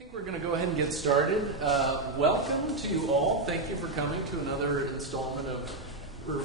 think we're going to go ahead and get started. Welcome to you all. Thank you for coming to another installment of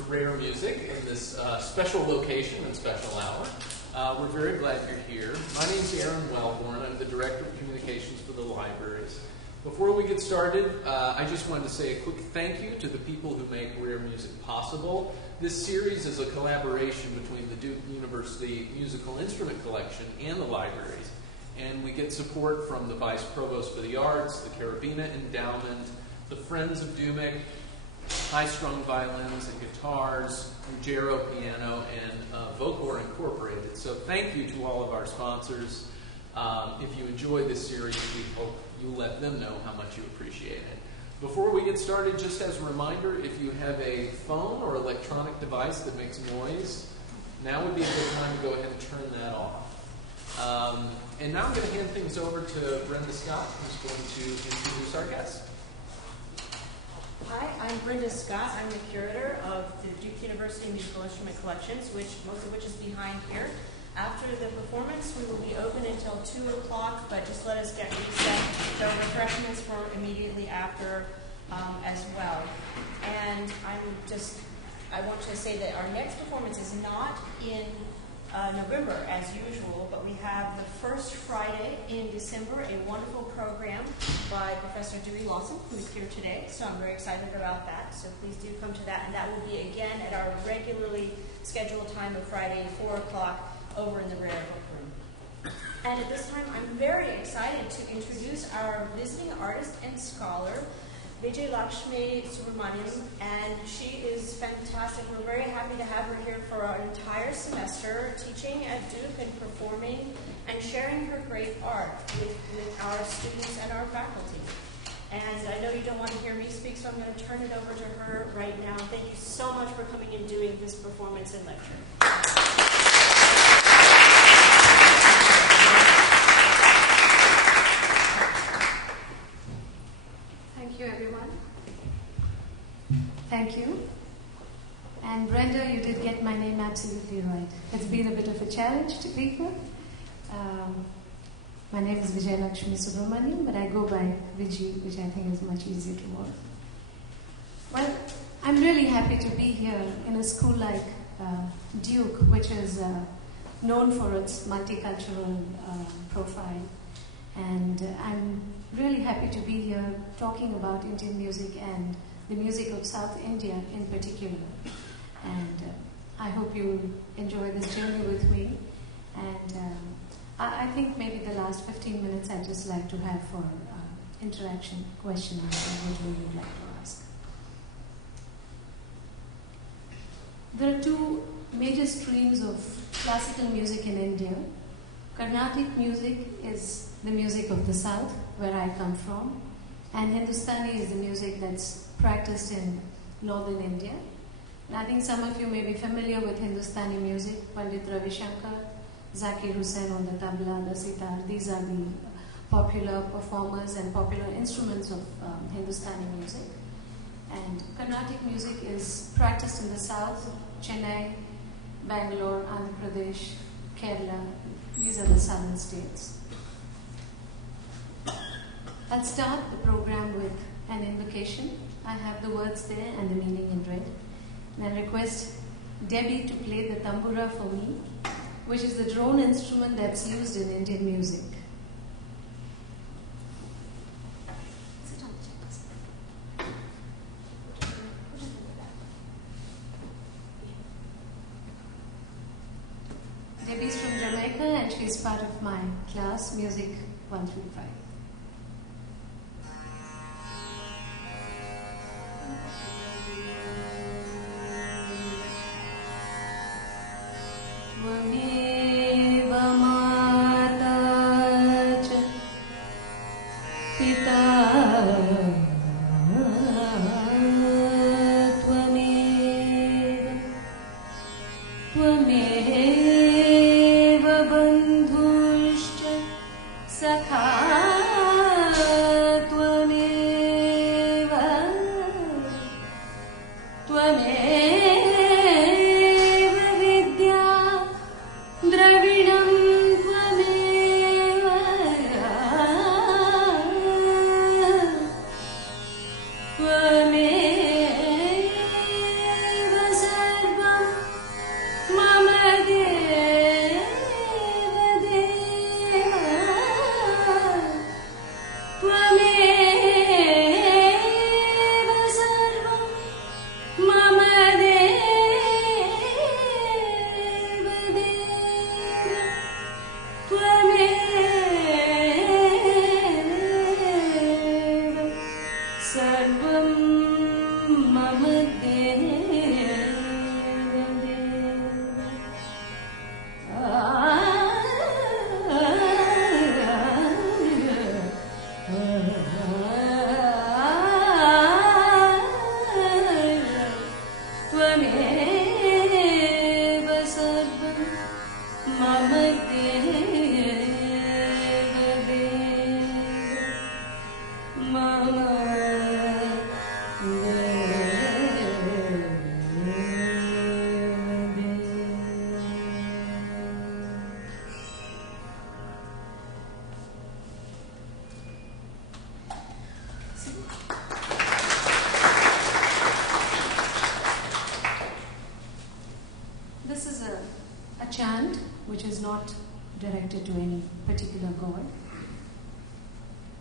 Rare Music in this special location and special hour. We're very glad you're here. My name is Aaron Wellborn. I'm the Director of Communications for the Libraries. Before we get started, I just wanted to say a quick thank you to the people who make Rare Music possible. This series is a collaboration between the Duke University Musical Instrument Collection and the libraries. And we get support from the Vice Provost for the Arts, the Carabina Endowment, the Friends of Dumic, high-strung violins and guitars, Ruggiero Piano, and Vocor Incorporated. So thank you to all of our sponsors. If you enjoy this series, we hope you let them know how much you appreciate it. Before we get started, just as a reminder, if you have a phone or electronic device that makes noise, now would be a good time to go ahead and turn that off. And now I'm going to hand things over to Brenda Scott, who's going to introduce our guest. Hi, I'm Brenda Scott. I'm the curator of the Duke University Musical Instrument Collections, most of which is behind here. After the performance, we will be open until 2 o'clock, but just let us get reset. There are refreshments for immediately after as well. And I want to say that our next performance is not in November as usual, but we have the first Friday in December, a wonderful program by Professor Dewey Lawson, who's here today. So I'm very excited about that. So please do come to that. And that will be again at our regularly scheduled time of Friday, 4 o'clock, over in the Rare Book Room. And at this time, I'm very excited to introduce our visiting artist and scholar, Vijayalakshmy Subramaniam, and she is fantastic. We're very happy to have her here for our entire semester, teaching at Duke and performing and sharing her great art with our students and our faculty. And I know you don't want to hear me speak, so I'm going to turn it over to her right now. Thank you so much for coming and doing this performance and lecture. Thank you, everyone. Thank you. And Brenda, you did get my name absolutely right. It's been a bit of a challenge to people. My name is Vijayalakshmy Subramaniam, but I go by Vijay, which I think is much easier to work. Well, I'm really happy to be here in a school like Duke, which is known for its multicultural profile. And I'm really happy to be here talking about Indian music and the music of South India in particular. And I hope you enjoy this journey with me. And I think maybe the last 15 minutes I'd just like to have for interaction, question answer, which we would like to ask. There are two major streams of classical music in India. Carnatic music is the music of the South, where I come from, and Hindustani is the music that's practiced in northern India. And I think some of you may be familiar with Hindustani music. Pandit Ravi Shankar, Zakir Hussain on the tabla, the sitar. These are the popular performers and popular instruments of Hindustani music. And Carnatic music is practiced in the South, Chennai, Bangalore, Andhra Pradesh, Kerala. These are the southern states. I'll start the program with an invocation. I have the words there and the meaning in red. And I request Debbie to play the tambura for me, which is the drone instrument that's used in Indian music. Debbie's from Jamaica and she's part of my class, Music 135. Dravidam Tvameva त्वमेव सर्वं मम देव मम This is a chant which is not directed to any particular god.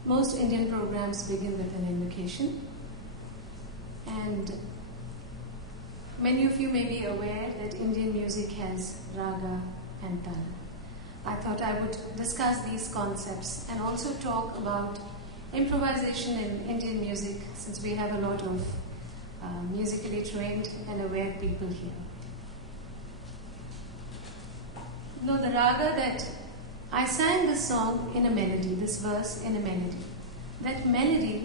Most Indian programs begin with an invocation, and many of you may be aware that Indian music has raga and tala. I thought I would discuss these concepts and also talk about improvisation in Indian music, since we have a lot of musically trained and aware people here. No, the raga that I sang this song in a melody, this verse in a melody. That melody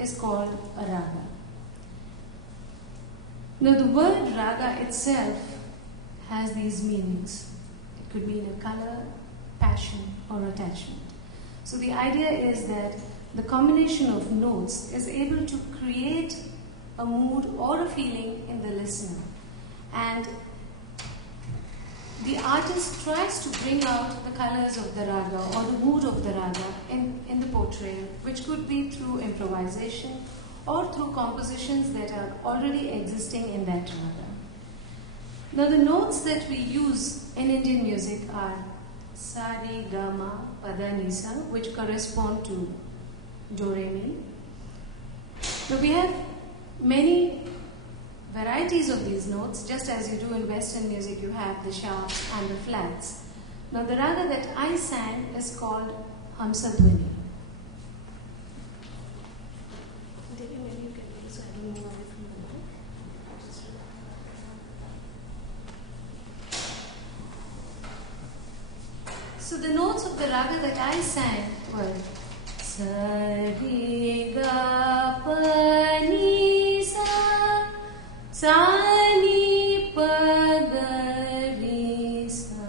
is called a raga. Now, the word raga itself has these meanings. It could mean a color, passion, or attachment. So, the idea is that the combination of notes is able to create a mood or a feeling in the listener. And the artist tries to bring out the colors of the raga or the mood of the raga in the portrayal, which could be through improvisation or through compositions that are already existing in that raga. Now, the notes that we use in Indian music are sa, re, ga, ma, pa, da, ni, sa, which correspond to do, re, mi. Now, we have many varieties of these notes, just as you do in Western music. You have the sharps and the flats. Now, the raga that I sang is called Hamsadhvani. Maybe you can do so I don't move away from the mic. So, the notes of the raga that I sang were sa, re, ga, pa, ni, sa, sa, ni, pa, ga, re, sa.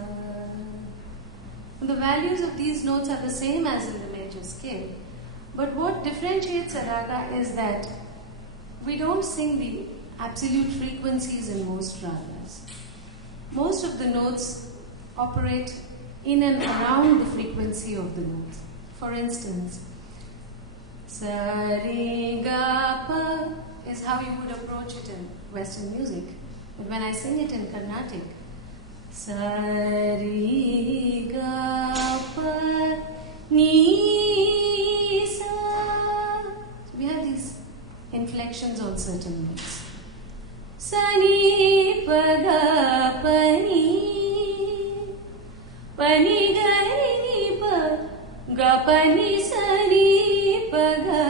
The values of these notes are the same as in the major scale. But what differentiates a raga is that we don't sing the absolute frequencies in most ragas. Most of the notes operate in and around the frequency of the note. For instance, sa, re, ga, pa is how you would approach it in Western music. But when I sing it in Carnatic, sa, re, ga, pa, ni, sa. So we have these inflections on certain notes. Sa, ni, pa, ga, pa, ni. Pa, ni, ga, ni, pa. Ga, pa, ni, sa, ni, pa, ga.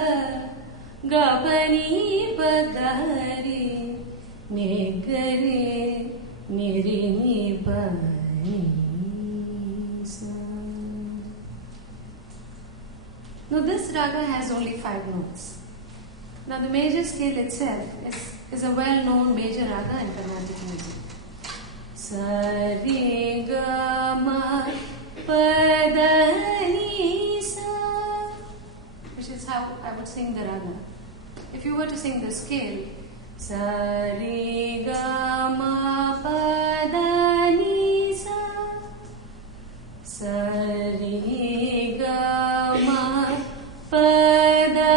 Ga, pa, ni, pa, ga, re. Ne, ga, re. Ni, re, ni, pa, ni, sa. Now, this raga has only 5 notes. Now, the major scale itself is a well-known major raga in Carnatic music. Sa, re, ga, ma, pa, da, ni, sa, which is how I would sing the raga. If you were to sing the scale, sa, re, ga, ma, pa, da, ni, sa, sa, re, ga, ma, pa, da,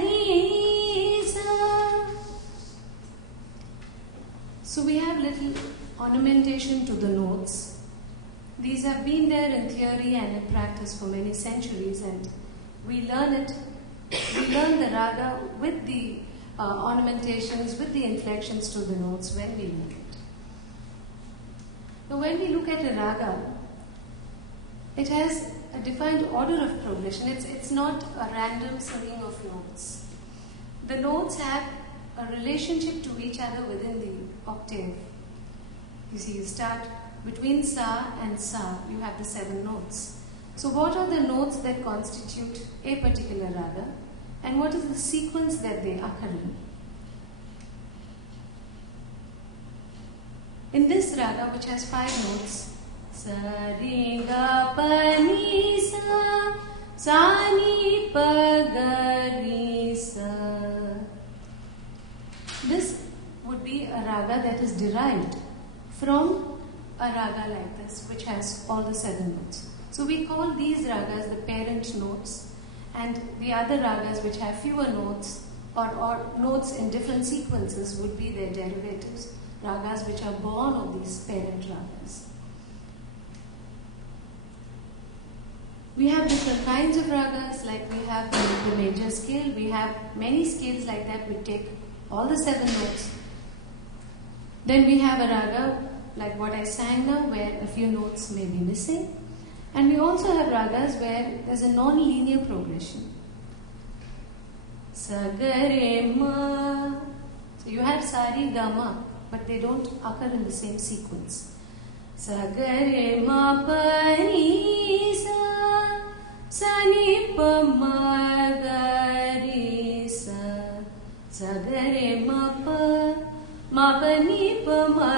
ni, sa. So we have little ornamentation to the notes. These have been there in theory and in practice for many centuries, and we learn it. We learn the raga with the ornamentations, with the inflections to the notes when we learn it. Now, when we look at a raga, it has a defined order of progression. It's not a random singing of notes. The notes have a relationship to each other within the octave. You see, you start between sa and sa, you have the 7 notes. So what are the notes that constitute a particular raga, and what is the sequence that they occur in? in this raga, which has 5 notes, sa, re, ga, pa, ni, sa, sa, ni, pa, ga, re, sa. This would be a raga that is derived from a raga like this, which has all the 7 notes. So we call these ragas the parent notes, and the other ragas which have fewer notes or notes in different sequences would be their derivatives, ragas which are born of these parent ragas. We have different kinds of ragas, like we have the major scale. We have many scales like that which take all the 7 notes. Then we have a raga like what I sang now, where a few notes may be missing. And we also have ragas where there's a non-linear progression. Sa, ga, re, ma. So you have sa, re, ga, ma, but they don't occur in the same sequence. Sa, ga, re, ma, pa, ni, sa, sa, ni, pa, ma, ga, re, sa. Sa, ga, re, ma, pa, ni, pa, ma.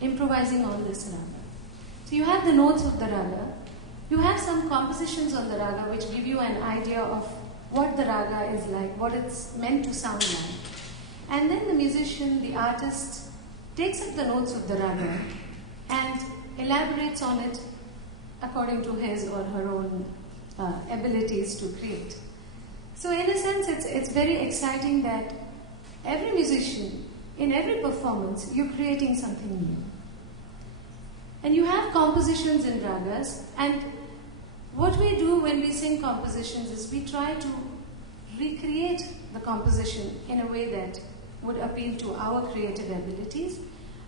Improvising on this raga. So you have the notes of the raga, you have some compositions on the raga which give you an idea of what the raga is like, what it's meant to sound like. And then the musician, the artist, takes up the notes of the raga and elaborates on it according to his or her own abilities to create. So in a sense, it's very exciting that every musician, in every performance, you're creating something new. And you have compositions in ragas, and what we do when we sing compositions is we try to recreate the composition in a way that would appeal to our creative abilities,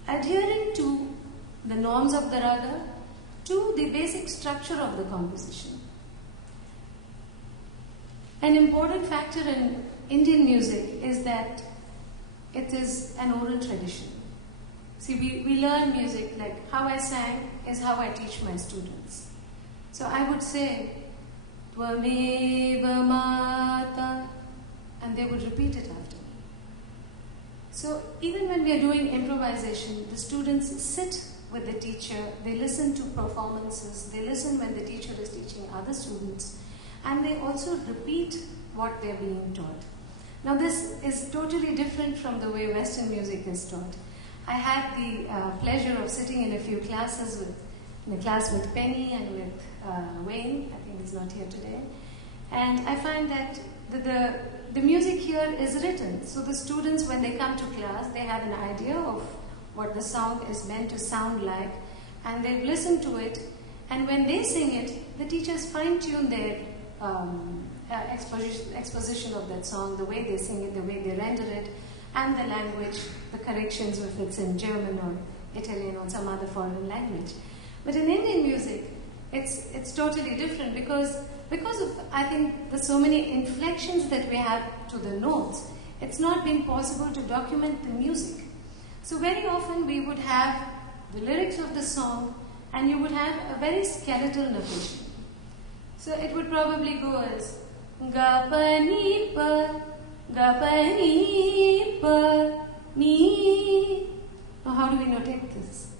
adhering to the norms of the raga, to the basic structure of the composition. An important factor in Indian music is that it is an oral tradition. See, we learn music, like how I sang is how I teach my students. So I would say, Tvameva Mata, and they would repeat it after me. So even when we are doing improvisation, the students sit with the teacher, they listen to performances, they listen when the teacher is teaching other students, and they also repeat what they're being taught. Now this is totally different from the way Western music is taught. I had the pleasure of sitting in a few classes in a class with Penny and with Wayne, I think he's not here today, and I find that the music here is written. So the students, when they come to class, they have an idea of what the song is meant to sound like, and they've listened to it, and when they sing it, the teachers fine-tune their exposition of that song, the way they sing it, the way they render it, and the language, the corrections if it's in German or Italian or some other foreign language. But in Indian music, it's totally different because of, I think, the so many inflections that we have to the notes. It's not been possible to document the music. So very often we would have the lyrics of the song and you would have a very skeletal notation. So it would probably go as ga pa ni pa, ga pa ni pa ni. Now how do we notate this?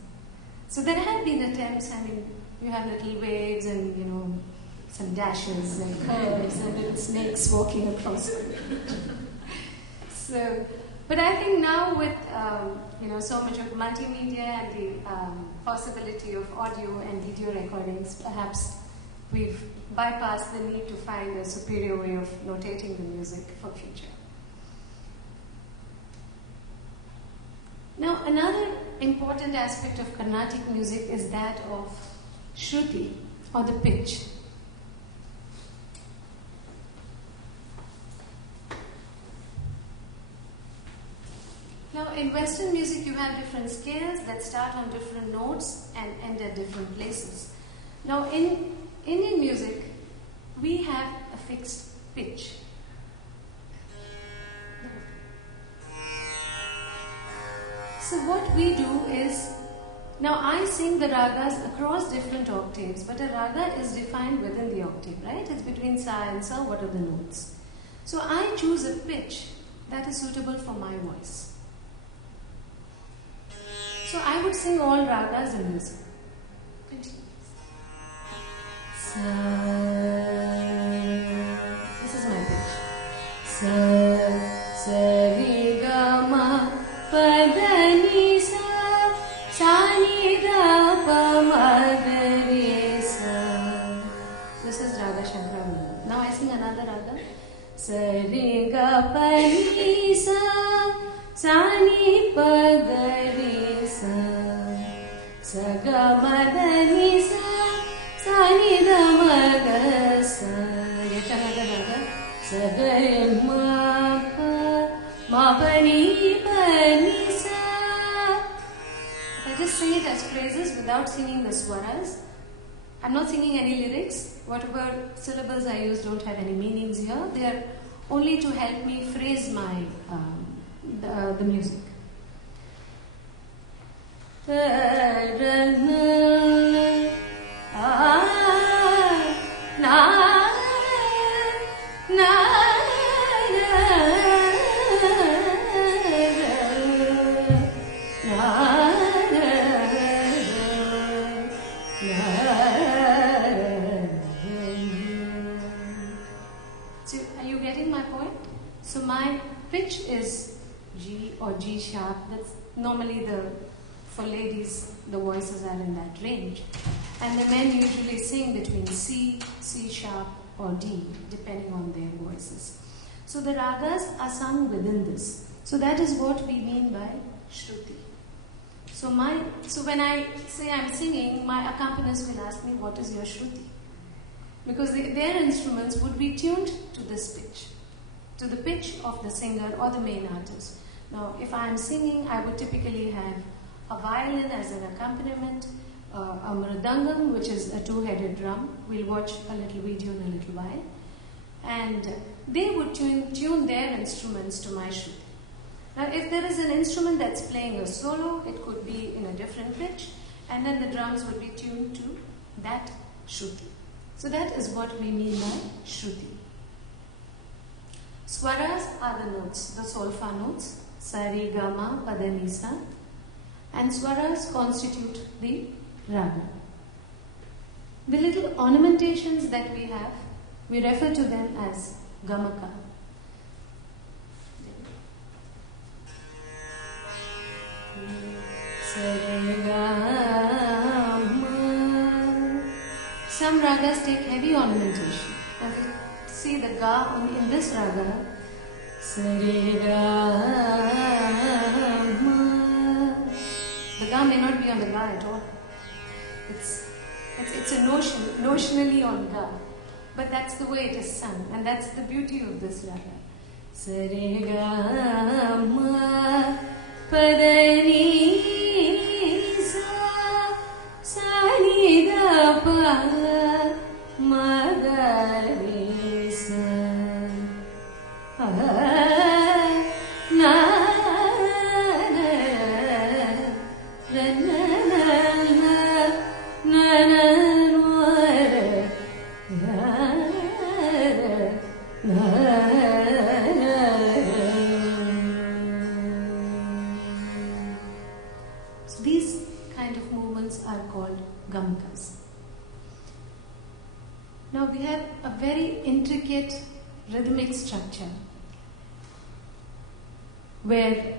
So there have been attempts. I mean, you have little waves and some dashes and curves and little snakes walking across. So, but I think now with so much of multimedia and the possibility of audio and video recordings, perhaps we've bypassed the need to find a superior way of notating the music for future. Now, another important aspect of Carnatic music is that of Shruti, or the pitch. Now, in Western music, you have different scales that start on different notes and end at different places. Now, in Indian music, we have a fixed pitch. So what we do is, now I sing the ragas across different octaves, but a raga is defined within the octave, right? It's between sa and sa, what are the notes? So I choose a pitch that is suitable for my voice. So I would sing all ragas in this. Continue. Sa. This is my pitch. Sa, sa, re, ga, ma, pa, da, ni, sa, sa, ni, da, pa, ma, da, re, sa. This is Raga Shankara. Now I sing another raga. Sa, re, ga, pa, ni, sa, sa, ni, pa, da, re, sa, sa, ga, ma, da, ni, sa, sa, ni, da, ma, da, sa. Yet another raga. Sa, ga, re, ma, pa, ma, pa, ni, pa, ni, sa. I just sing it as phrases without singing the swaras. I'm not singing any lyrics. Whatever syllables I use don't have any meanings here. They are only to help me phrase my the music. So, are you getting my point? So my pitch is G or G sharp. That's normally for ladies, the voices are in that range. And the men usually sing between C, C sharp or D, depending on their voices. So the ragas are sung within this. So that is what we mean by Shruti. So when I say I'm singing, my accompanist will ask me, what is your Shruti? Because their instruments would be tuned to this pitch, to the pitch of the singer or the main artist. Now, if I'm singing, I would typically have a violin as an accompaniment, a mridangam, which is a two-headed drum. We'll watch a little video in a little while. And they would tune their instruments to my Shruti. Now, if there is an instrument that's playing a solo, it could be in a different pitch, and then the drums would be tuned to that Shruti. So that is what we mean by Shruti. Swaras are the notes, the solfa notes, sa, re, ga, ma, pa, da, ni, sa. And swaras constitute the raga. The little ornamentations that we have, we refer to them as gamaka. Some ragas take heavy ornamentation. Now if you see the ga in this raga, the ga may not be on the ga at all. It's a notionally on ga, but that's the way it is sung, and that's the beauty of this raga. Sare ga ma padani sa sa ni da pa ma ga re sa na So these kind of movements are called gamakas. Now we have a very intricate rhythmic structure where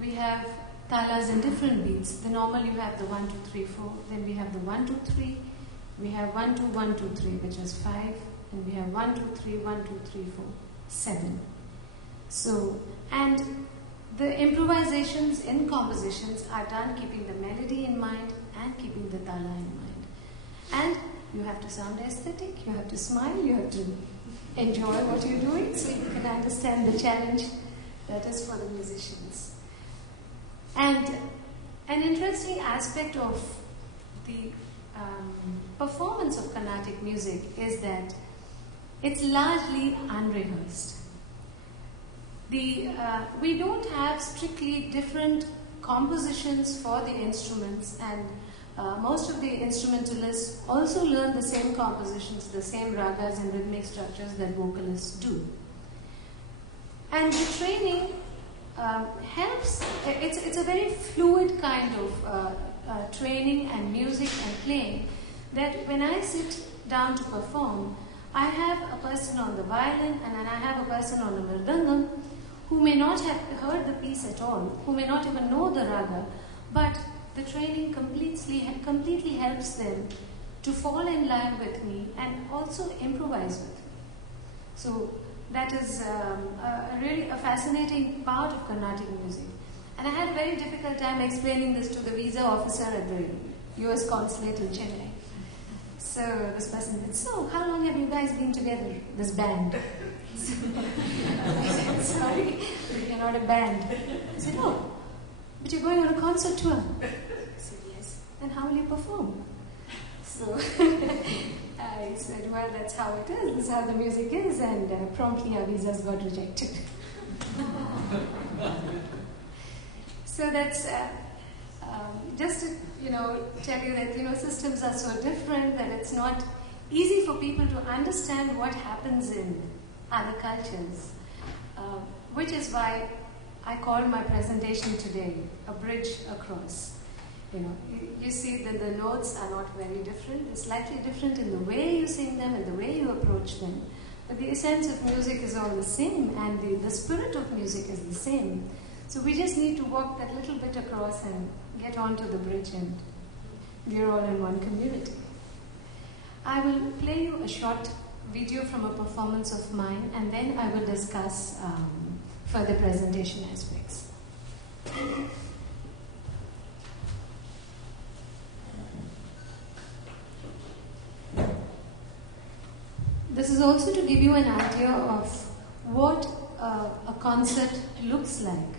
we have talas in different beats. The normal you have the 1, 2, 3, 4. Then we have the 1, 2, 3. We have 1, 2, 1, 2, 3, which is 5. And we have 1, 2, 3, 1, 2, 3, 4, 7. So, and the improvisations in compositions are done keeping the melody in mind and keeping the tala in mind. And you have to sound aesthetic, you have to smile, you have to enjoy what you're doing so you can understand the challenge that is for the musicians. And an interesting aspect of the performance of Carnatic music is that it's largely unrehearsed. We don't have strictly different compositions for the instruments, and most of the instrumentalists also learn the same compositions, the same ragas and rhythmic structures that vocalists do. And the training helps, it's a very fluid kind of training and music and playing, that when I sit down to perform, I have a person on the violin and then I have a person on the mridangam who may not have heard the piece at all, who may not even know the raga, but the training completely helps them to fall in line with me and also improvise with me. So that is really a fascinating part of Carnatic music. And I had a very difficult time explaining this to the visa officer at the US consulate in Chennai. So this person said, "So, how long have you guys been together, this band?" So, I said, "Sorry, you're not a band." He said, "Oh, but you're going on a concert tour." I said, "Yes." "Then how will you perform?" So I said, "Well, that's how it is. This is how the music is." And promptly our visas got rejected. So that's just to tell you that systems are so different that it's not easy for people to understand what happens in other cultures, which is why I called my presentation today "A Bridge Across." You see that the notes are not very different. They're slightly different in the way you sing them and the way you approach them. But the essence of music is all the same, and the spirit of music is the same. So we just need to walk that little bit across and get onto the bridge, and we're all in one community. I will play you a short video from a performance of mine, and then I will discuss further presentation aspects. This is also to give you an idea of what a concert looks like.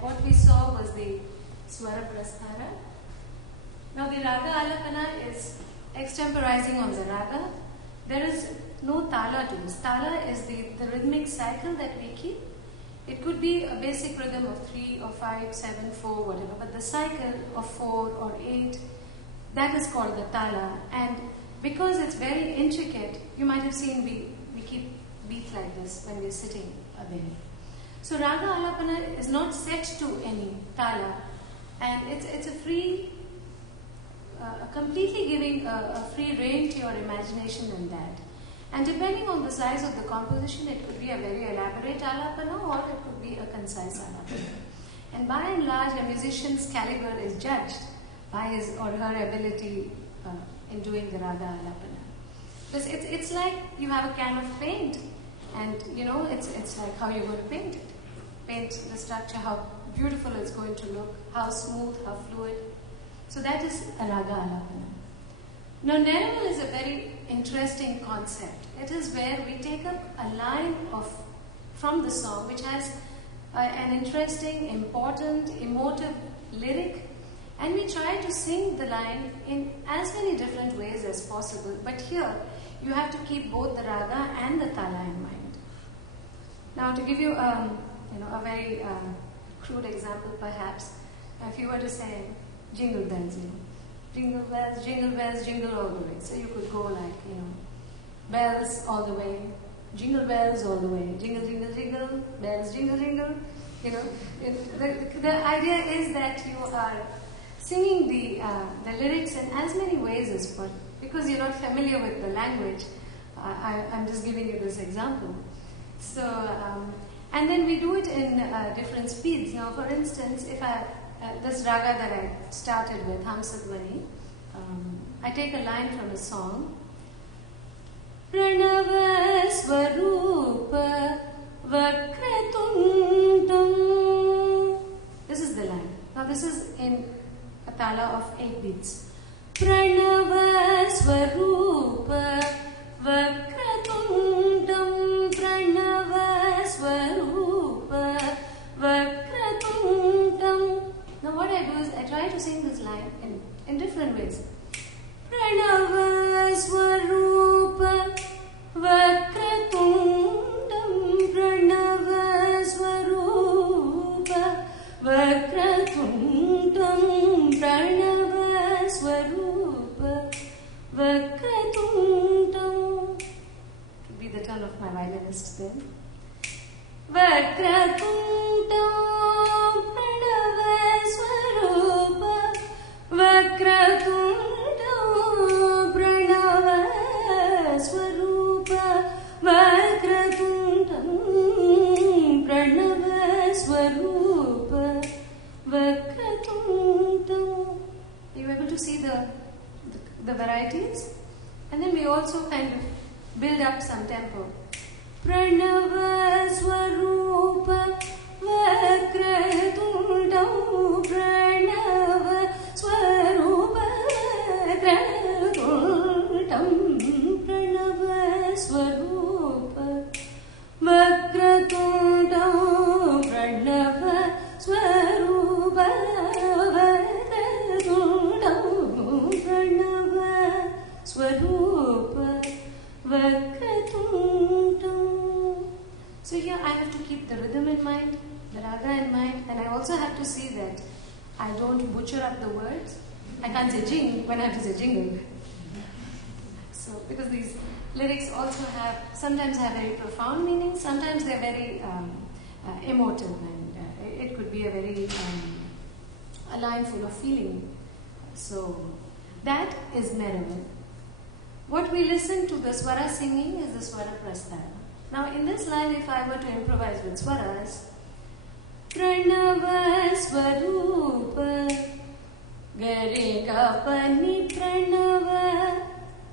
what we saw was the swara prasthara. Now the raga alapana is extemporizing on the raga. There is no tala to this. Tala is the rhythmic cycle that we keep. It could be a basic rhythm of 3 or 5, 7, 4, whatever, but the cycle of 4 or 8, that is called the tala. And because it's very intricate, you might have seen we keep beats like this when we're sitting there. So raga alapana is not set to any tala, and it's a free, completely giving a free rein to your imagination in that. And depending on the size of the composition, it could be a very elaborate alapana or it could be a concise alapana. And by and large, a musician's caliber is judged by his or her ability in doing the raga alapana. Because it's like you have a can of paint, and it's like how you're going to paint it. Paint the structure, how beautiful it's going to look, how smooth, how fluid. So that is a raga alapana. Now, Neramal is a very interesting concept. It is where we take up a line from the song which has an interesting, important, emotive lyric, and we try to sing the line in as many different ways as possible. But here, you have to keep both the raga and the tala in mind. Now, to give you a very crude example, perhaps, if you were to say jingle bells, jingle bells, jingle all the way. So you could go like, bells all the way, jingle bells all the way, jingle, jingle, jingle, bells, jingle, jingle. The idea is that you are singing the lyrics in as many ways as possible. Because you're not familiar with the language, I'm just giving you this example. So, and then we do it in different speeds. Now, for instance, if this raga that I started with, Hamsadvani, I take a line from a song. Pranava Swarupa Vakratundam. This is the line. Now, this is in a tala of 8 beats. Pranava Swarupa Vakratundam. Pranava Swarupa Vakratundam. Now what I do is I try to sing this line in different ways. Pranava Swarupa Vakratundam. Pranava Swarupa Vakratundam. Pranava Swarupa Vakratundam. To be the turn of my violinist then. Vakratundam. Pranava Swarupa Vakratundam. Pranava Swarupa Vakratundam. Pranava Swarupa Vakratundam. Are you able to see the varieties? And then we also kind of build up some tempo. Pranava Swarupa Vakratundam. Pranava Swarupa Vakratundam. Pranava Swarupa Vakratundam. Pranava Swarupa Vakratundam. Pranava Swarupa Vakratundam. So here I have to keep the rhythm in mind, the raga in mind, and I also have to see that I don't butcher up the words. I can't say jing when I have to say jingle. So because these lyrics also sometimes have very profound meaning, sometimes they're very emotive, and it could be a line full of feeling. So that is Neramal. What we listen to the swara singing is the swara prasthara. Now in this line, if I were to improvise with swaras, Pranava Swarupa Gare Kapani Pranava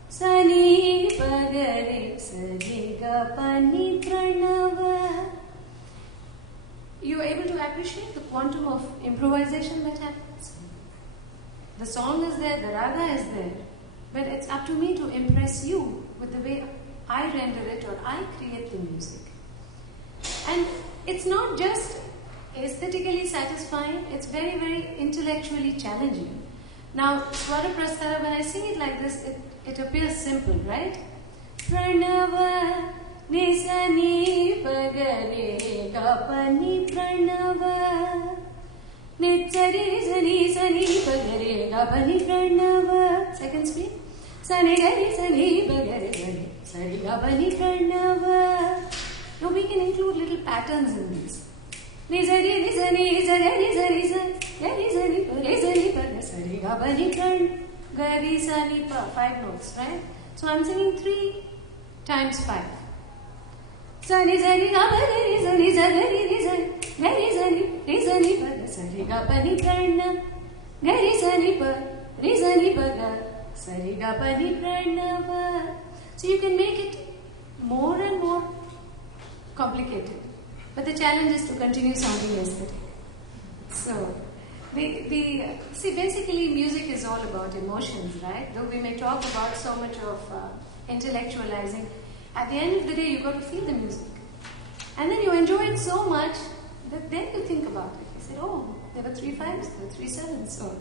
Sani Pagare Sari Kapani Pranava. You are able to appreciate the quantum of improvisation that happens. The song is there, the raga is there, but it's up to me to impress you with the way I render it or I create the music. And it's not just aesthetically satisfying, it's very, very intellectually challenging. Now, Swara Prasthara, when I sing it like this, it appears simple, right? Pranava, nisani, pagare, gapani, pranava. Nitsari, sani, sani, pagare, gapani, pranava. Second speed. Sani, gari, sani, pagare, gari, sari, gapani, pranava. Now we can include little patterns in these. Nizari, nizani, nizari, nizari, nizari, nizari, nizari, nizari, gapani, pranava. Gari, sani, pa. 5 notes, right? So I'm singing 3 times 5. Sani, sani, gapani, sani, sani, sani, gari, sani, sani, pa, sari, gapani, pranava. Gari, sani, pa, sani, pa, sari, gapani, pranava. So you can make it more and more complicated, but the challenge is to continue sounding aesthetic. So, see, basically music is all about emotions, right? Though we may talk about so much of intellectualizing, at the end of the day, you've got to feel the music. And then you enjoy it so much that then you think about it. You say, oh, there were 3 5s, there were 3 7s, or,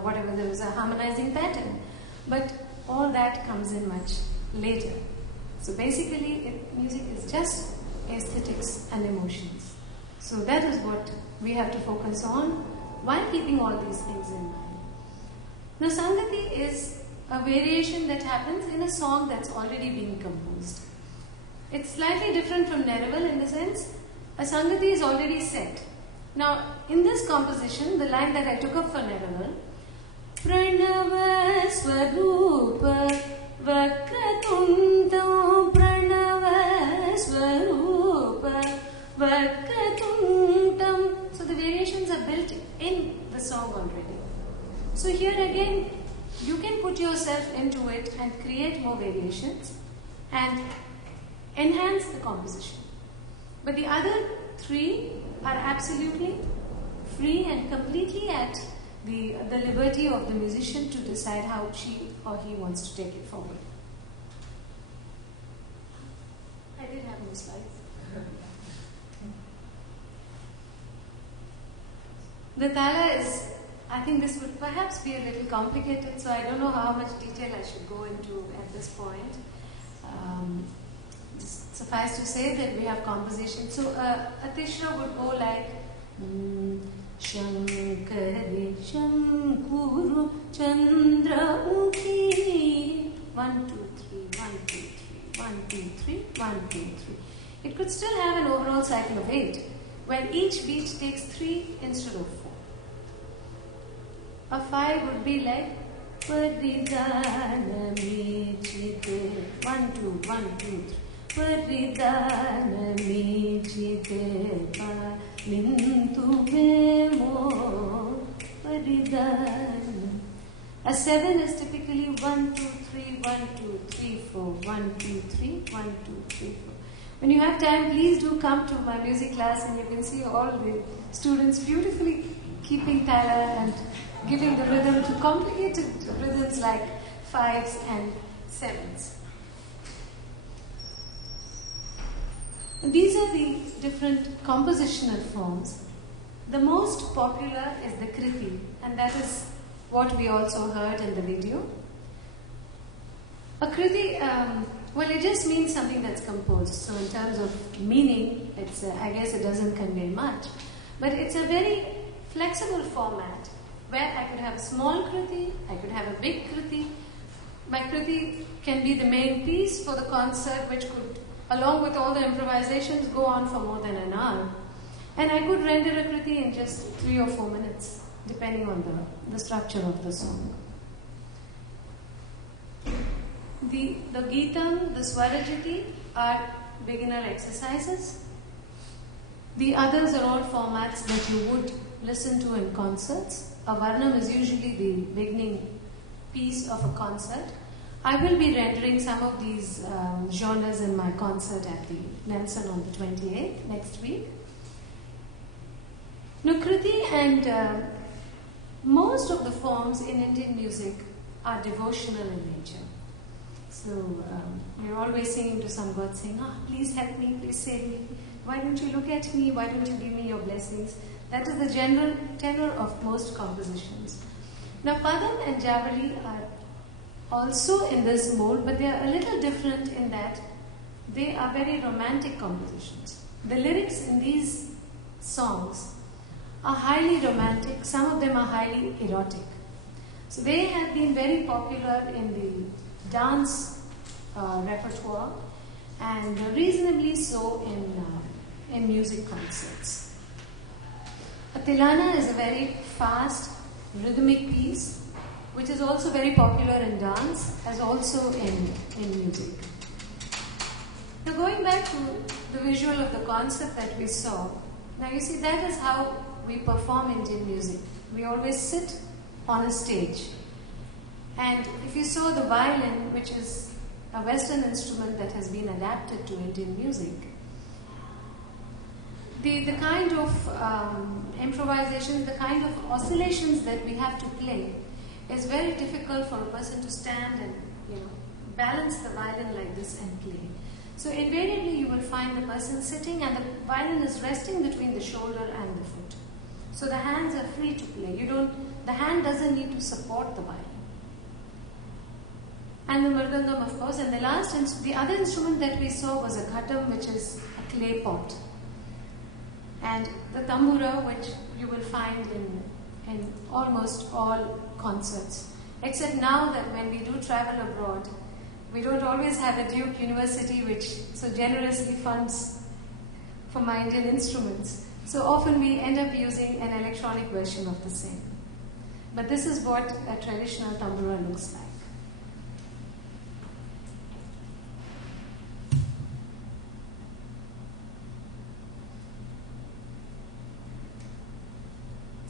whatever, there was a harmonizing pattern. But all that comes in much later. So basically, music is just aesthetics and emotions. So that is what we have to focus on while keeping all these things in mind. Now, Sangati is a variation that happens in a song that's already been composed. It's slightly different from Neraval in the sense a Sangati is already set. Now, in this composition, the line that I took up for Neraval, Pranava Swarupa Vakatundam Pranava Swarupa Vakatundam. So the variations are built in the song already. So here again, you can put yourself into it and create more variations and enhance the composition. But the other 3 are absolutely free and completely at the liberty of the musician to decide how she or he wants to take it forward. I did have no slides. The tala is, I think this would perhaps be a little complicated, so I don't know how much detail I should go into at this point. Just suffice to say that we have composition. So a tishra would go like Shankari Shankuru Chandramukhi 1 2 3 1 2 3 1 2 3 1 2 3. It could still have an overall cycle of 8, where each beat takes 3 instead of 4. A 5 would be like Paridana Michite 1 2 1 2 3 Paridana Michite Pa Nintu Bemo Paridana. A 7 is typically 1 2 3 1 2 3 4 1 2 3 1 2 3 4. When you have time, please do come to my music class and you can see all the students beautifully keeping tala and giving the rhythm to complicated rhythms like 5s and 7s. And these are the different compositional forms. The most popular is the kriti, and that is what we also heard in the video. A kriti, well, it just means something that's composed. So in terms of meaning, it's I guess it doesn't convey much. But it's a very flexible format where I could have a small kriti, I could have a big kriti. My kriti can be the main piece for the concert, which could, along with all the improvisations, go on for more than an hour. And I could render a kriti in just 3 or 4 minutes, depending on the structure of the song. The Geetam, the Swarajiti are beginner exercises. The others are all formats that you would listen to in concerts. A Varnam is usually the beginning piece of a concert. I will be rendering some of these genres in my concert at the Nelson on the 28th, next week. Nukriti and most of the forms in Indian music are devotional in nature. So we're always singing to some God saying, please help me, please save me, Why don't you look at me? Why don't you give me your blessings? That is the general tenor of most compositions. Now, Padam and Javali are also in this mode, but they are a little different in that they are very romantic compositions. The lyrics in these songs are highly romantic, some of them are highly erotic. So they have been very popular in the dance repertoire and reasonably so in music concerts. A Tilana is a very fast, rhythmic piece, which is also very popular in dance as also in music. Now going back to the visual of the concept that we saw, now you see that is how we perform Indian music. We always sit on a stage. And if you saw the violin, which is a Western instrument that has been adapted to Indian music, the kind of improvisation, the kind of oscillations that we have to play is very difficult for a person to stand and balance the violin like this and play. So invariably you will find the person sitting and the violin is resting between the shoulder and the foot. So the hands are free to play. The hand doesn't need to support the violin. And the mridangam, of course, and the other instrument that we saw was a ghatam, which is a clay pot. And the tambura, which you will find in almost all concerts. Except now that when we do travel abroad, we don't always have a Duke University which so generously funds for my Indian instruments. So often we end up using an electronic version of the same. But this is what a traditional tambura looks like.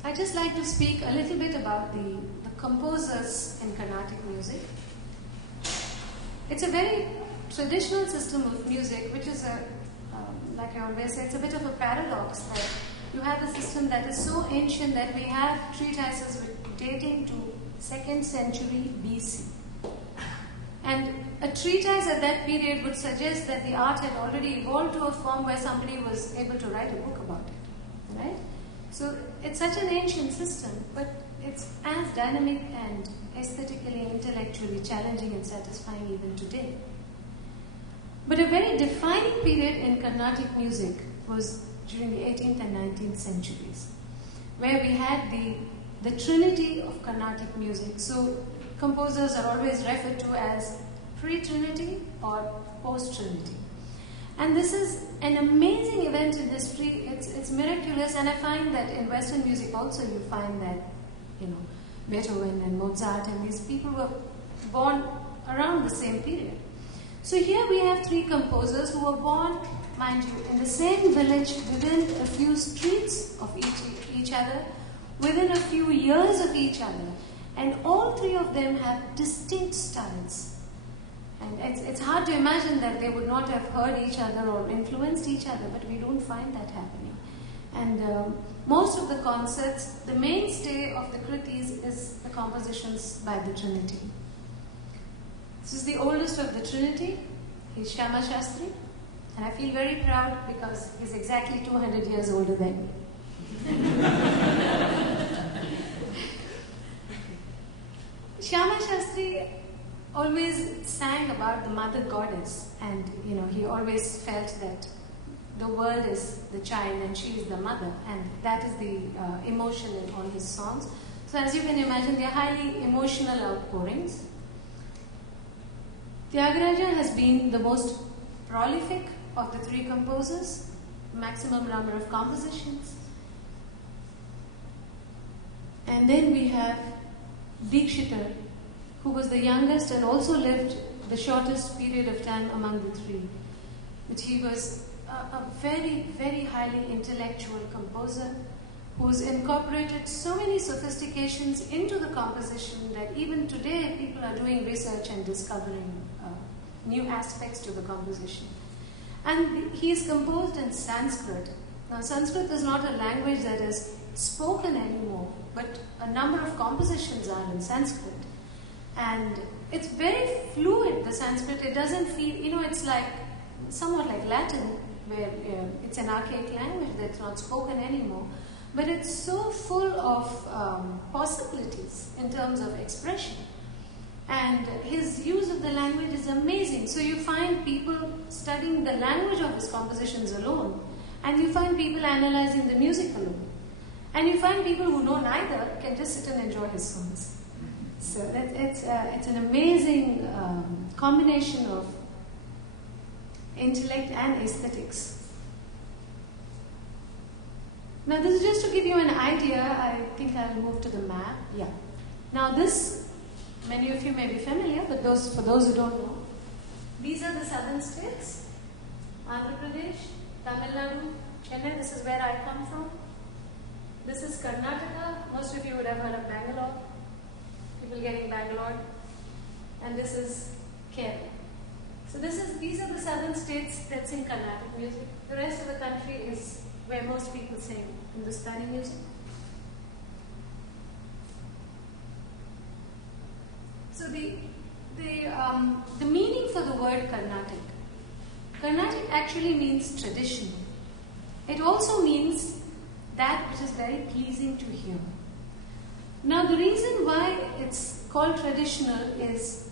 I'd just like to speak a little bit about the composers in Carnatic music. It's a very traditional system of music, which is like I always say, it's a bit of a paradox that you have a system that is so ancient that we have treatises dating to 2nd century BC. And a treatise at that period would suggest that the art had already evolved to a form where somebody was able to write a book about it, right? So it's such an ancient system, but it's as dynamic and aesthetically, intellectually challenging and satisfying even today. But a very defining period in Carnatic music was during the 18th and 19th centuries, where we had the Trinity of Carnatic music. So composers are always referred to as pre-Trinity or post-Trinity. And this is an amazing event in history. It's miraculous, and I find that in Western music also you find that, Beethoven and Mozart and these people were born around the same period. So here we have 3 composers who were born, mind you, in the same village within a few streets of each other, within a few years of each other, and all 3 of them have distinct styles. And it's hard to imagine that they would not have heard each other or influenced each other, but we don't find that happening. And most of the concerts, the mainstay of the kritis is the compositions by the Trinity. This is the oldest of the Trinity. He's Shyama Shastri, and I feel very proud because he's exactly 200 years older than me. Shyama Shastri always sang about the mother goddess, and he always felt that the world is the child and she is the mother, and that is the emotion in all his songs. So as you can imagine, they are highly emotional outpourings. Tyagaraja has been the most prolific of the 3 composers, maximum number of compositions. And then we have Dikshita, who was the youngest and also lived the shortest period of time among the 3. But he was a very, very highly intellectual composer who's incorporated so many sophistications into the composition that even today people are doing research and discovering new aspects to the composition. And he is composed in Sanskrit. Now, Sanskrit is not a language that is spoken anymore, but a number of compositions are in Sanskrit. And it's very fluid, the Sanskrit. It doesn't feel, it's like somewhat like Latin, where it's an archaic language that's not spoken anymore, but it's so full of possibilities in terms of expression. And his use of the language is amazing. So you find people studying the language of his compositions alone, and you find people analyzing the music alone. And you find people who know neither can just sit and enjoy his songs. So it's an amazing combination of intellect and aesthetics. Now this is just to give you an idea. I think I'll move to the map. Yeah. Now this, many of you may be familiar, but for those who don't know, these are the southern states. Andhra Pradesh, Tamil Nadu, Chennai, this is where I come from. This is Karnataka. Most of you would have heard of Bangalore. People getting Bangalore. And this is Kerala. So these are the southern states that sing Carnatic music. The rest of the country is where most people sing Hindustani music. So the meaning for the word Carnatic actually means traditional. It also means that which is very pleasing to hear. Now the reason why it's called traditional is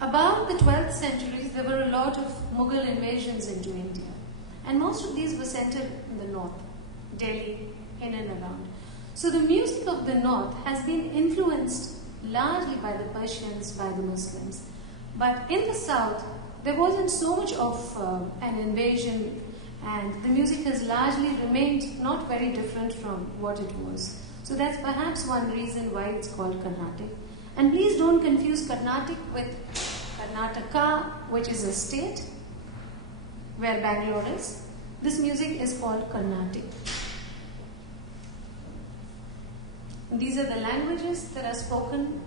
about the 12th century there were a lot of Mughal invasions into India, and most of these were centered in the north, Delhi, in and around. So the music of the north has been influenced largely by the Persians, by the Muslims. But in the south there wasn't so much of an invasion, and the music has largely remained not very different from what it was. So that's perhaps one reason why it's called Carnatic. And please don't confuse Carnatic with Karnataka, which is a state where Bangalore is. This music is called Carnatic. These are the languages that are spoken.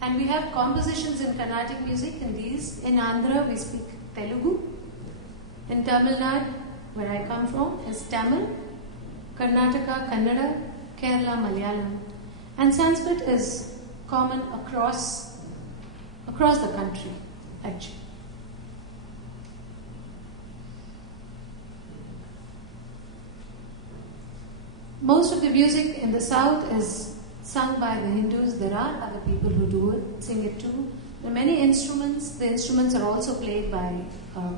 And we have compositions in Carnatic music in these. In Andhra, we speak Telugu. In Tamil Nadu, where I come from, is Tamil. Karnataka, Kannada. Kerala, Malayalam. And Sanskrit is common across the country, actually. Most of the music in the south is sung by the Hindus. There are other people who sing it too. There are many instruments. The instruments are also played by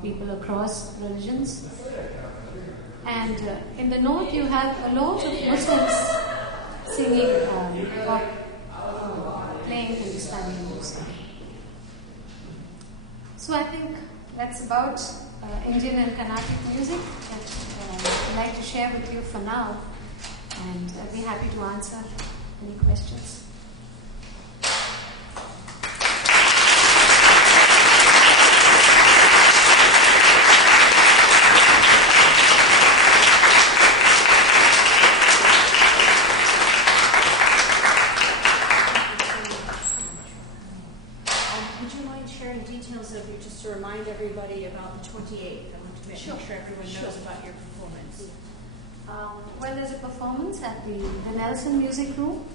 people across religions. And in the north you have a lot of Muslims singing or playing Hindustani music. So I think that's about Indian and Carnatic music that I'd like to share with you for now. And I'd be happy to answer any questions. Just to remind everybody about the 28th. I want to make sure everyone knows about your performance. Well, there's a performance at the Nelson Music Room.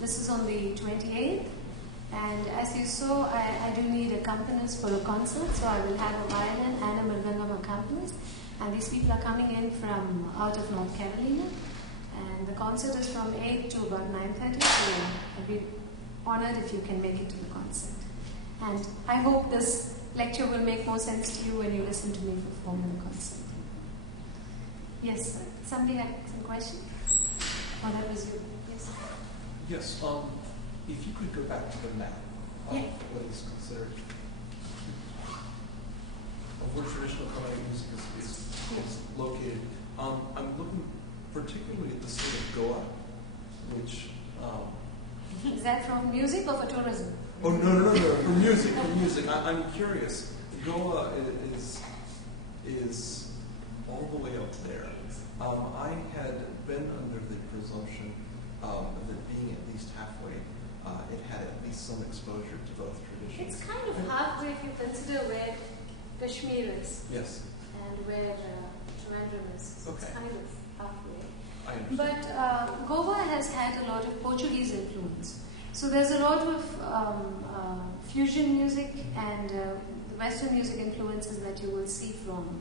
This is on the 28th. And as you saw, I do need accompanists for a concert. So I will have a violin and a mridangam accompanist. And these people are coming in from out of North Carolina. And the concert is from 8 to about 9:30. So I'd be honored if you can make it to the concert. And I hope this lecture will make more sense to you when you listen to me perform in the concert. Yes, sir. Somebody had some question? Oh, that was you. Yes. Yes. If you could go back to the map of what is considered of where traditional Carnatic music is located. I'm looking particularly at the state of Goa, which is that from music or for tourism? Oh, no. For music. I'm curious. Goa is all the way up there. I had been under the presumption that being at least halfway, it had at least some exposure to both traditions. It's kind of halfway if you consider where Kashmir is. Yes. And where Trivandrum is. So Okay. It's kind of halfway. I understand. But Goa has had a lot of Portuguese influence. So there's a lot of fusion music and the Western music influences that you will see from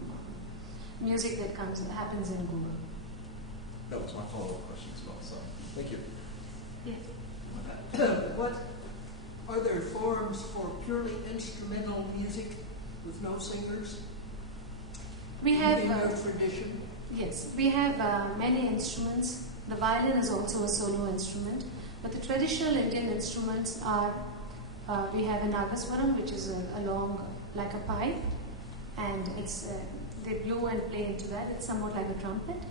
music that happens in Google. That was my follow-up question as well, so thank you. Yes. What are there forms for purely instrumental music with no singers? We have In your tradition? yes, we have many instruments. The violin is also a solo instrument, but the traditional Indian instruments are we have a nagaswaram, which is a long, like a pipe, and it's they blow and play into that. It's somewhat like a trumpet.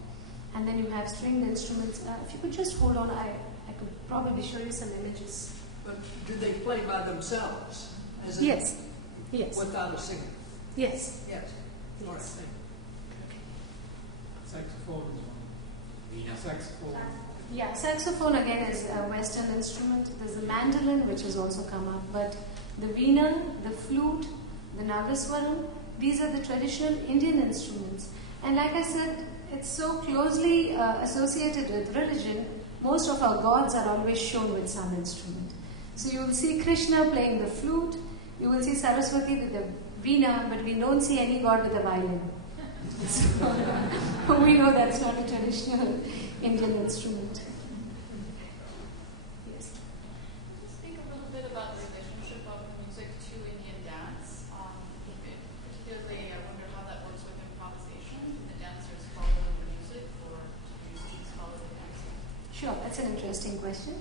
And then you have stringed instruments. If you could just hold on, I could probably show you some images. But do they play by themselves? As in Yes. Yes. Without a singer? Yes. Yes. All right. Yes. Saxophone is one. Veena. Saxophone. Yeah, saxophone again is a Western instrument. There's the mandolin, which has also come up, but the veena, the flute, the nagaswaram, these are the traditional Indian instruments. And like I said, it's so closely associated with religion. Most of our gods are always shown with some instrument. So you will see Krishna playing the flute, you will see Saraswati with the veena, but we don't see any god with a violin. So we know that's not a traditional Indian instrument. Yes. Speak a little bit about the relationship of music to Indian dance. Particularly, I wonder how that works with improvisation. Do the dancers follow the music, or do the musicians follow the dancing? Sure, that's an interesting question.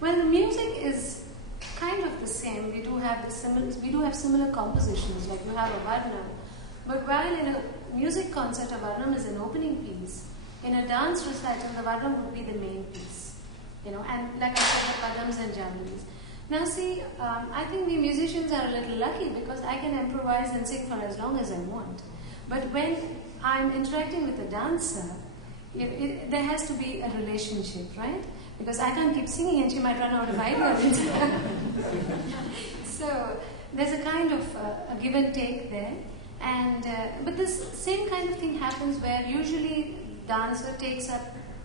Well, the music is kind of the same. We do have similar compositions, like you have a varna. But while in a music concert, a varnam is an opening piece, in a dance recital, the varnam would be the main piece. And like I said, the padams and janjanis. Now see, I think we musicians are a little lucky because I can improvise and sing for as long as I want. But when I'm interacting with a dancer, there has to be a relationship, right? Because I can't keep singing and she might run out of ideas. So there's a kind of a give and take there. But this same kind of thing happens where usually dancer takes up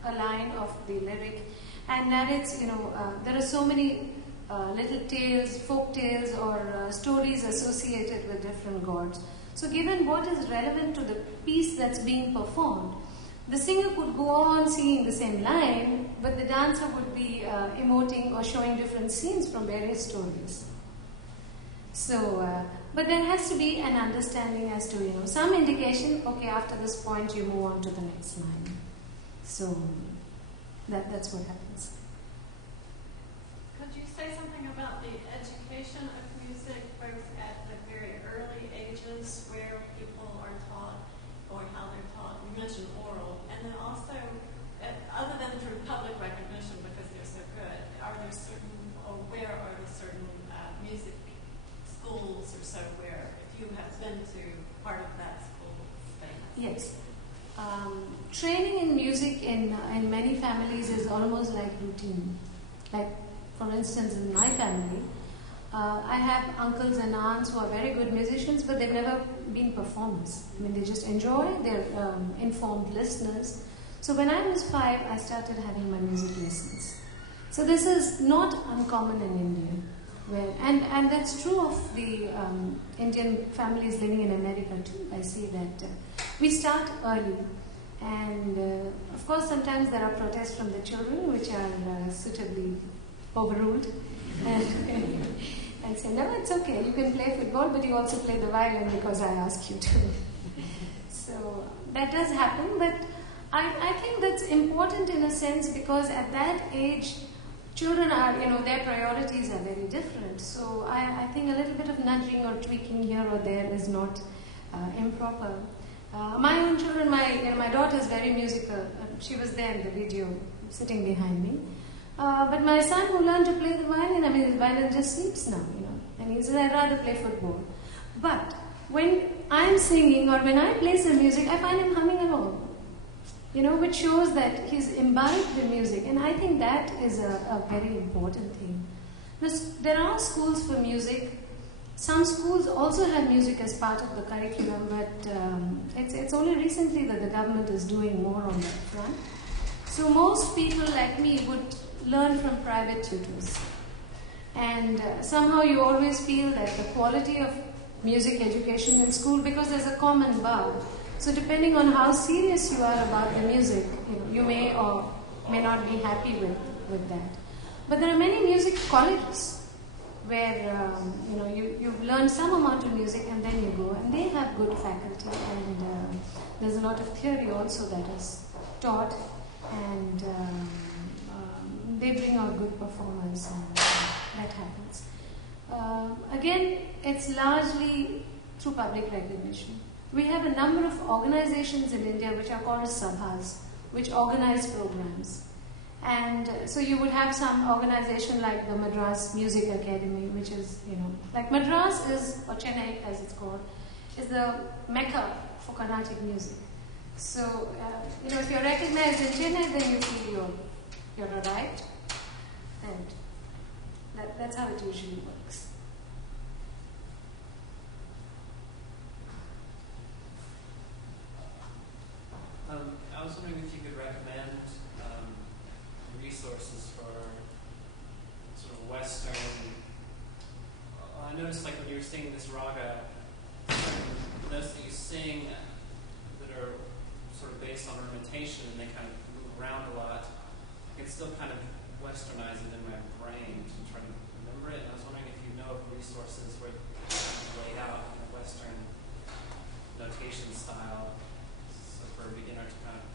a line of the lyric and narrates, there are so many little tales, folk tales or stories associated with different gods. So given what is relevant to the piece that's being performed, the singer could go on singing the same line, but the dancer would be emoting or showing different scenes from various stories. So, but there has to be an understanding as to, some indication, okay, after this point you move on to the next line. So, that's what happens. Could you say something about the education of music, both at the very early ages where people are taught or how they're taught? You mentioned oral, and then also, other than through public recognition because they're so good, where are there certain music schools or so where if you have been to part of that school space? Yes. Training in music in many families is almost like routine. Like, for instance, in my family, I have uncles and aunts who are very good musicians, but they've never been performers. I mean, they just enjoy, they're informed listeners. So when I was 5, I started having my music lessons. So this is not uncommon in India. And that's true of the Indian families living in America too. I see that we start early. And of course, sometimes there are protests from the children, which are suitably overruled. And say, no, it's okay, you can play football, but you also play the violin because I asked you to. So that does happen, but I think that's important in a sense because at that age, children are, their priorities are very different. So I think a little bit of nudging or tweaking here or there is not improper. My own children, my daughter is very musical. She was there in the video, sitting behind me. But my son who learned to play the violin, his violin just sleeps now, and he says, I'd rather play football. But when I'm singing or when I play some music, I find him humming along, which shows that he's imbibed the music. And I think that is a very important thing. There are schools for music. Some schools also have music as part of the curriculum, but it's only recently that the government is doing more on that front. So most people like me would learn from private tutors. And somehow you always feel that the quality of music education in school, because there's a common bow, So depending on how serious you are about the music, you may or may not be happy with that. But there are many music colleges where you've learned some amount of music and then you go, and they have good faculty, and there's a lot of theory also that is taught, and they bring out good performers, and that happens. Again, it's largely through public recognition. We have a number of organizations in India which are called sabhas, which organize programs. And so you would have some organization like the Madras Music Academy, which is, like Madras is, or Chennai as it's called, is the mecca for Carnatic music. So, if you're recognized in Chennai, then you feel you're arrived. And that's how it usually works. I was wondering if you could recommend resources for sort of Western. I noticed, like, when you were singing this raga, certain notes that you sing that are sort of based on ornamentation and they kind of move around a lot. I can still kind of westernize it in my brain to try to remember it. And I was wondering if you know of resources where it's kind of laid out in a Western notation style, so for a beginner to kind of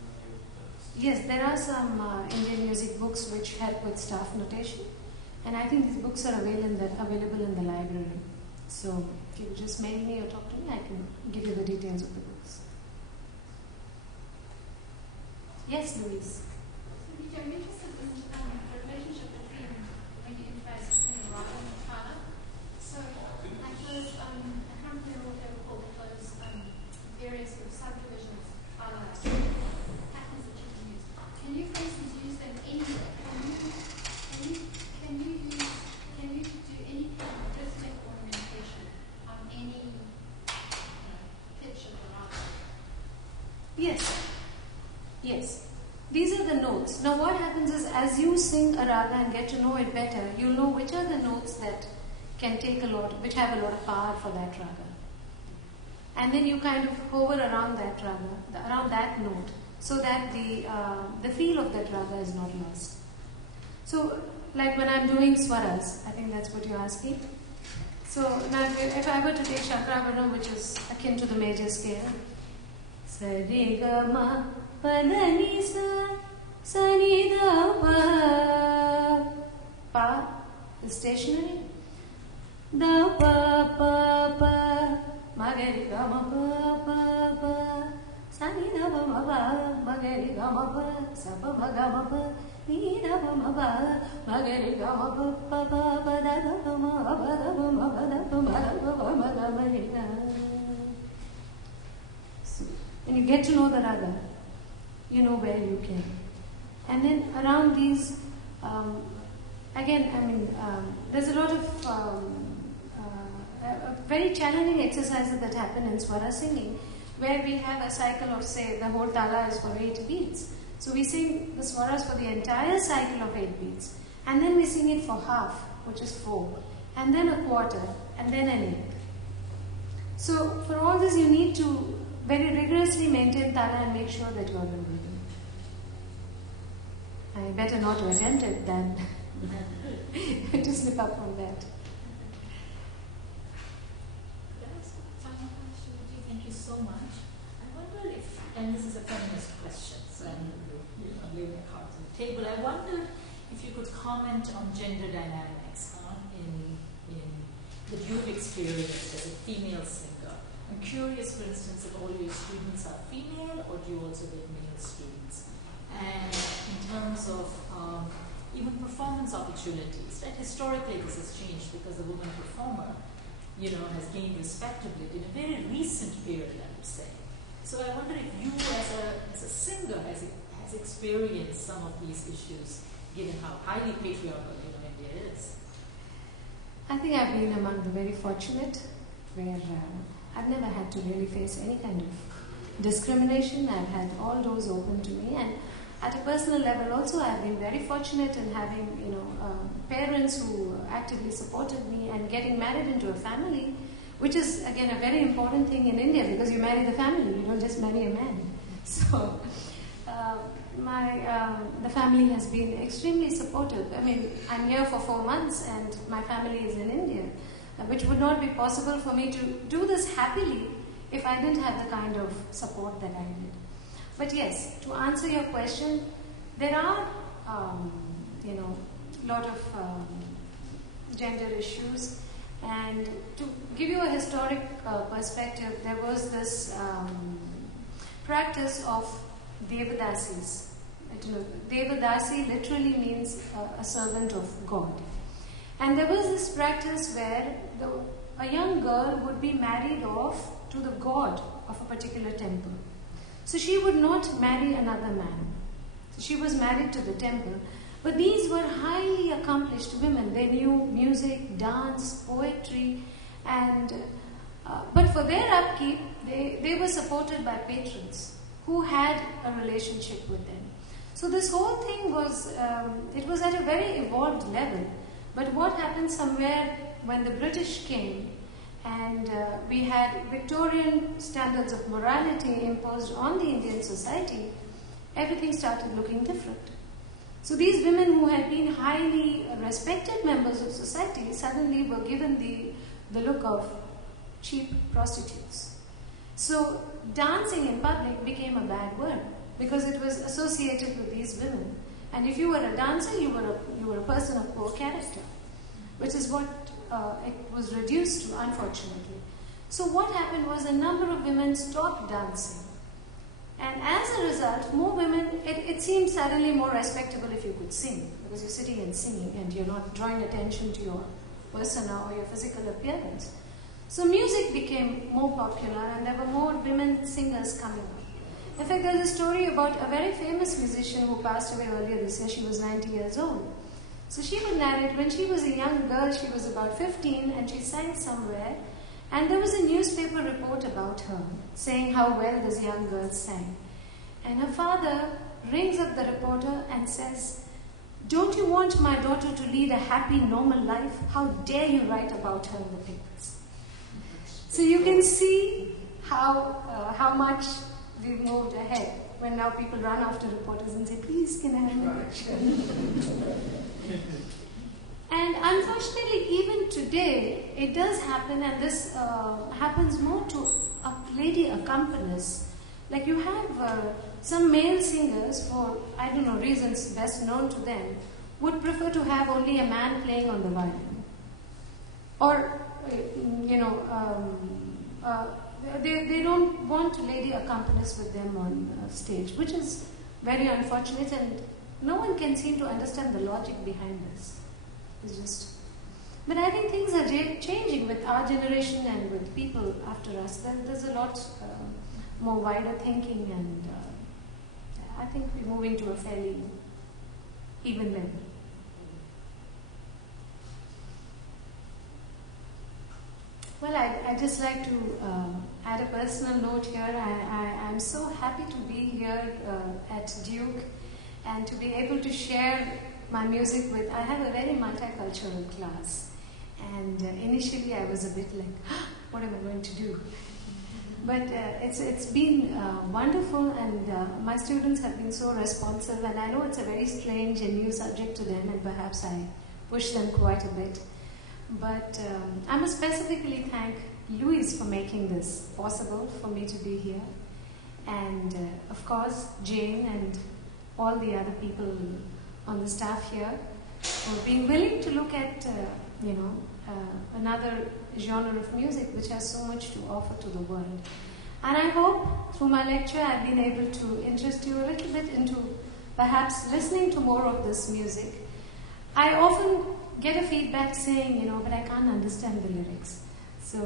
familiar with those. Yes, there are some Indian music books which help with staff notation, and I think these books are available in the library. So if you just mail me or talk to me, I can give you the details of the books. Yes, Louise. So, Vijay, I'm interested in the relationship between when you improvise between raga and tana. So, I suppose I can't remember what they were called, those various sort of subdivisions, patterns that you can use. Can you, for instance, use them anywhere? Can you do any kind of rhythmic ornamentation on any pitch of the raga? Yes. These are the notes. Now what happens is, as you sing a raga and get to know it better, you'll know which are the notes that can take which have a lot of power for that raga. And then you kind of hover around that raga, around that note, so that the feel of that raga is not lost. So, like when I'm doing swaras, I think that's what you're asking. So now if I were to take Chakravarnam, which is akin to the major scale, sa re ga ma pa da ni sa ni da pa is stationary, da pa pa pa ma ga re ga ma pa pa sa ni da pa ma pa ma ga re ga ma pa sa pa ma ga ma pa ni da pa ma pa ma ga re ga ma pa pa pa da da pa ma pa da pa ma pa da pa ma da pa ma ga ma re ga. When you get to know the raga, you know where you can. And then around these, there's a lot of very challenging exercises that happen in swara singing, where we have a cycle of, say, the whole tala is for 8 beats. So we sing the swaras for the entire cycle of 8 beats. And then we sing it for half, which is 4. And then a quarter, and then an eighth. So for all this, you need to very rigorously maintain tala and make sure that you are in rhythm. I better not to attempt it than to slip up from that. Final question, thank you so much. I wonder if, and this is a feminist question, so I'm laying my cards on the table. I wonder if you could comment on gender dynamics in that you've experienced as a female singer. I'm curious, for instance, if all your students are female, or do you also get male students? And in terms of even performance opportunities, right? Historically, this has changed because the woman performer, has gained respectability in a very recent period, I would say. So I wonder if you, as a singer, has experienced some of these issues, given how highly patriarchal India is. I think I've been among the very fortunate, where I've never had to really face any kind of discrimination. I've had all doors open to me, and at a personal level also, I've been very fortunate in having parents who actively supported me, and getting married into a family which is again a very important thing in India because you marry the family, you don't just marry a man. So the family has been extremely supportive. I mean, I'm here for 4 months and my family is in India, which would not be possible for me to do this happily if I didn't have the kind of support that I did. But yes, to answer your question, there are, lot of gender issues. And to give you a historic perspective, there was this practice of Devadasis. Devadasi literally means a servant of God. And there was this practice where a young girl would be married off to the god of a particular temple. So she would not marry another man. So she was married to the temple. But these were highly accomplished women. They knew music, dance, poetry, and but for their upkeep, they were supported by patrons who had a relationship with them. So this whole thing was, it was at a very evolved level. But what happened somewhere when the British came and we had Victorian standards of morality imposed on the Indian society, everything started looking different. So these women who had been highly respected members of society suddenly were given the look of cheap prostitutes. So dancing in public became a bad word because it was associated with these women. And if you were a dancer, you were a person of poor character, which is what it was reduced to, unfortunately. So what happened was a number of women stopped dancing. And as a result, more women, it seemed suddenly more respectable if you could sing, because you're sitting and singing and you're not drawing attention to your persona or your physical appearance. So music became more popular and there were more women singers coming up. In fact, there's a story about a very famous musician who passed away earlier this year. She was 90 years old. So she would narrate, when she was a young girl, she was about 15 and she sang somewhere. And there was a newspaper report about her, saying how well this young girl sang. And her father rings up the reporter and says, "Don't you want my daughter to lead a happy, normal life? How dare you write about her in the papers?" So you can see how much we've moved ahead, when now people run after reporters and say, "Please, can I have a picture?" And unfortunately, even today, it does happen, and this happens more to lady accompanists. Like you have some male singers, for, I don't know, reasons best known to them, would prefer to have only a man playing on the violin. Or, they don't want lady accompanists with them on stage, which is very unfortunate, and no one can seem to understand the logic behind this. It's just, but I think things are changing with our generation and with people after us. There's a lot more wider thinking, and I think we're moving to a fairly even level. Well, I'd just like to add a personal note here. I'm so happy to be here at Duke and to be able to share my music with, I have a very multicultural class, and initially I was a bit like, what am I going to do? But it's been wonderful, and my students have been so responsive, and I know it's a very strange and new subject to them, and perhaps I push them quite a bit. But I must specifically thank Louise for making this possible for me to be here, and of course Jane and all the other people on the staff here for being willing to look at another genre of music which has so much to offer to the world. And I hope through my lecture I've been able to interest you a little bit into perhaps listening to more of this music. I often get a feedback saying, but I can't understand the lyrics. So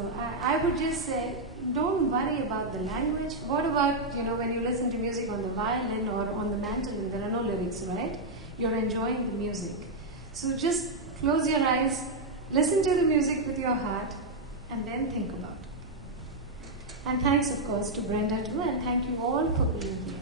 I would just say, don't worry about the language. What about, when you listen to music on the violin or on the mandolin, there are no lyrics, right? You're enjoying the music. So just close your eyes, listen to the music with your heart, and then think about it. And thanks, of course, to Brenda too, and thank you all for being here.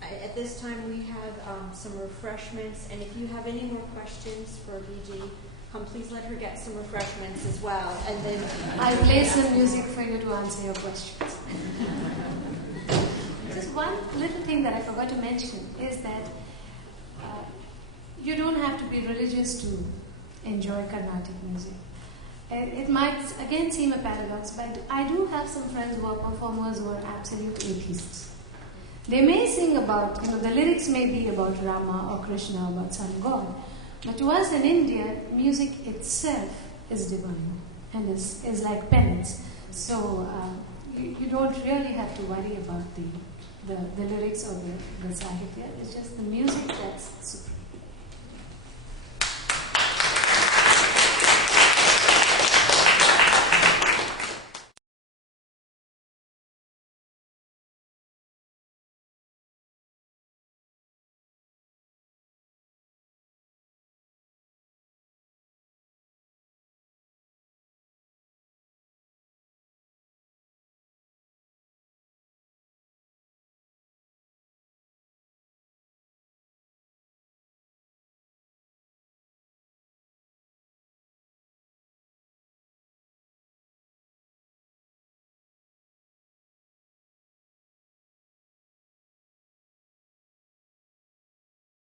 At this time, we have some refreshments, and if you have any more questions for BG, please let her get some refreshments as well. And then I'll play some music for you to answer your questions. Just one little thing that I forgot to mention is that you don't have to be religious to enjoy Carnatic music. It might again seem a paradox, but I do have some friends who are performers who are absolute atheists. They may sing about, the lyrics may be about Rama or Krishna, about some god, but to us in India, music itself is divine and is like penance. So you don't really have to worry about the lyrics or the sahitya. It's just the music that's supreme.